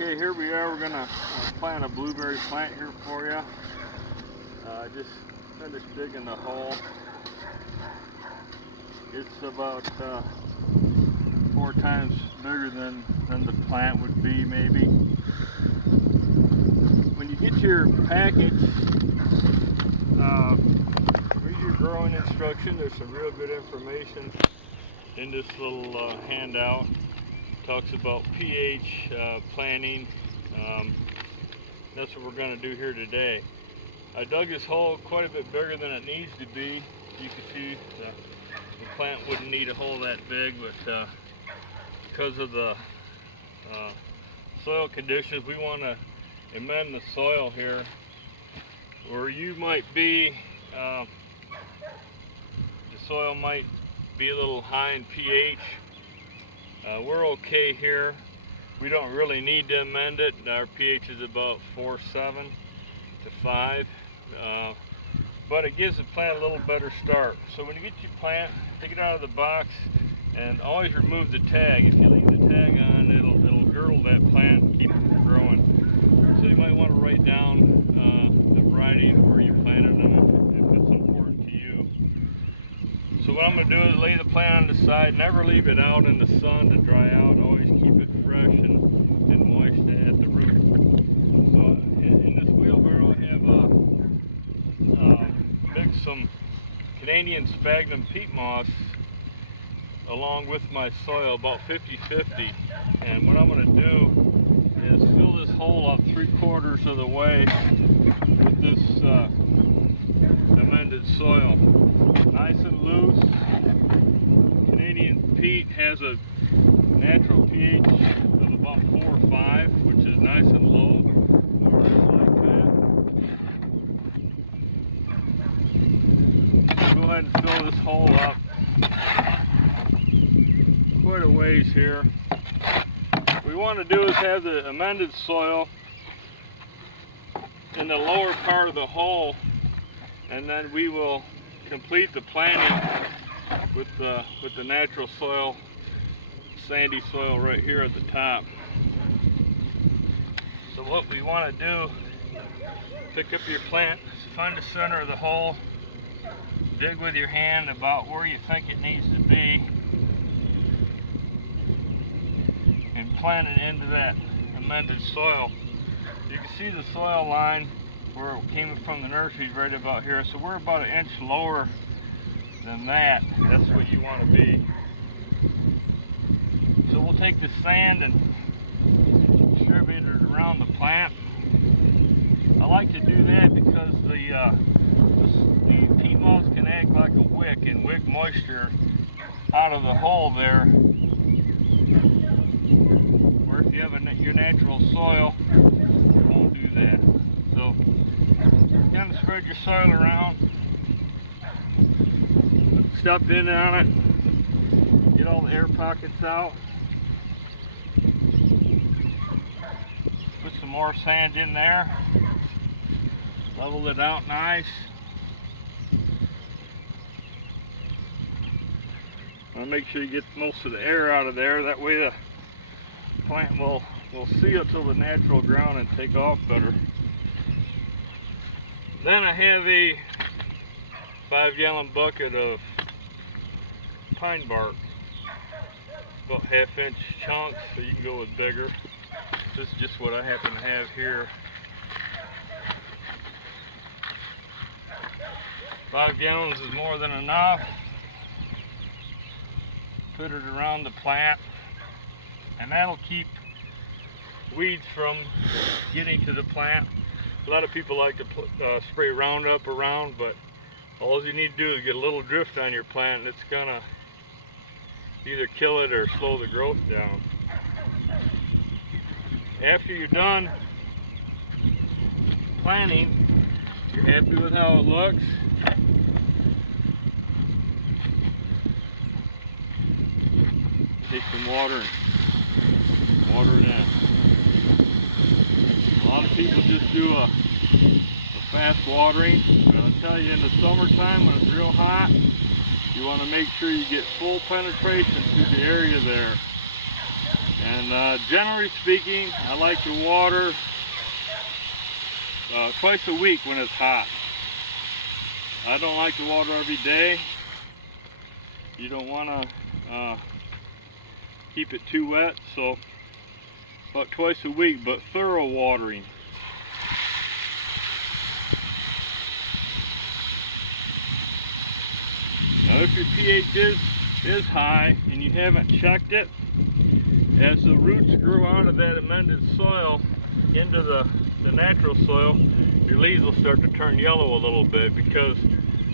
Okay, here we are. We're gonna plant a blueberry plant here for you. Just finished digging the hole. It's about 4 times bigger than the plant would be, maybe. When you get your package, read your growing instruction. There's some real good information in this little handout. Talks about pH, planting. That's what we're going to do here today. I dug this hole quite a bit bigger than it needs to be. You can see the plant wouldn't need a hole that big, but because of the soil conditions, we want to amend the soil here. Where you might be, the soil might be a little high in pH. We're okay here. We don't really need to amend it. Our pH is about 4.7 to 5, but it gives the plant a little better start. So when you get your plant, take it out of the box and always remove the tag. If you leave the tag on, it'll girdle that plant and keep it from growing. So you might want to write down the variety and where you planted them if it's important to you. So what I'm going to do is lay the plant on the side. Never leave it out in the sun to dry out. Always keep it fresh and moist at the root. So in this wheelbarrow I have mixed some Canadian sphagnum peat moss along with my soil, about 50-50. And what I'm going to do is fill this hole up 3/4 of the way with this amended soil. Nice and loose. Canadian peat has a natural pH of about 4 or 5, which is nice and low. Like that. Go ahead and fill this hole up quite a ways here. What we want to do is have the amended soil in the lower part of the hole, and then we will complete the planting with the natural soil, sandy soil right here at the top. So what we want to do, pick up your plant, find the center of the hole, dig with your hand about where you think it needs to be, and plant it into that amended soil. You can see the soil line where it came from the nursery right about here. So we're about 1 inch lower than that. That's what you want to be. So we'll take the sand and distribute it around the plant. I like to do that because the peat moss can act like a wick and wick moisture out of the hole there. Where if you have your natural soil, it won't do that. So kind of spread your soil around, step in on it, get all the air pockets out, put some more sand in there, level it out nice. Make sure you get most of the air out of there, that way the plant will seal till the natural ground and take off better. Then I have a 5-gallon bucket of pine bark, about 1/2 inch chunks, so you can go with bigger. This is just what I happen to have here. 5 gallons is more than enough. Put it around the plant, and that'll keep weeds from getting to the plant. A lot of people like to spray Roundup around, but all you need to do is get a little drift on your plant, and it's gonna either kill it or slow the growth down. After you're done planting, you're happy with how it looks, take some water and water it in. A lot of people just do a fast watering, but I'll tell you, in the summertime when it's real hot, you want to make sure you get full penetration through the area there. And generally speaking, I like to water twice a week when it's hot. I don't like to water every day. You don't want to keep it too wet, so about twice a week, but thorough watering. Now if your pH is high and you haven't checked it, as the roots grow out of that amended soil into the natural soil, your leaves will start to turn yellow a little bit because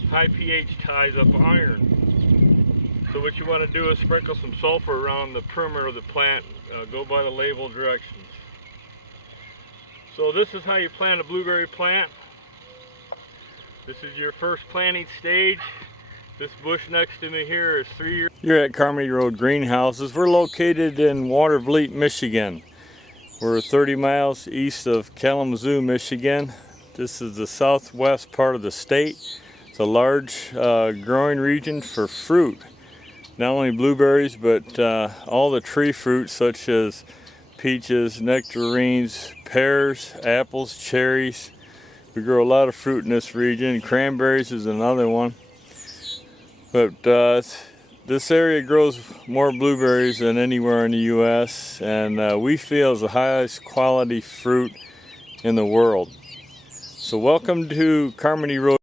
high pH ties up iron. So what you want to do is sprinkle some sulfur around the perimeter of the plant. Go by the label directions. So this is how you plant a blueberry plant. This is your first planting stage. This bush next to me here is 3 years. You're at Carmody Road Greenhouses. We're located in Watervliet, Michigan. We're 30 miles east of Kalamazoo, Michigan. This is the southwest part of the state. It's a large growing region for fruit. Not only blueberries, but all the tree fruits such as peaches, nectarines, pears, apples, cherries. We grow a lot of fruit in this region. Cranberries is another one. But this area grows more blueberries than anywhere in the U.S. and we feel is the highest quality fruit in the world. So welcome to Carmody Road.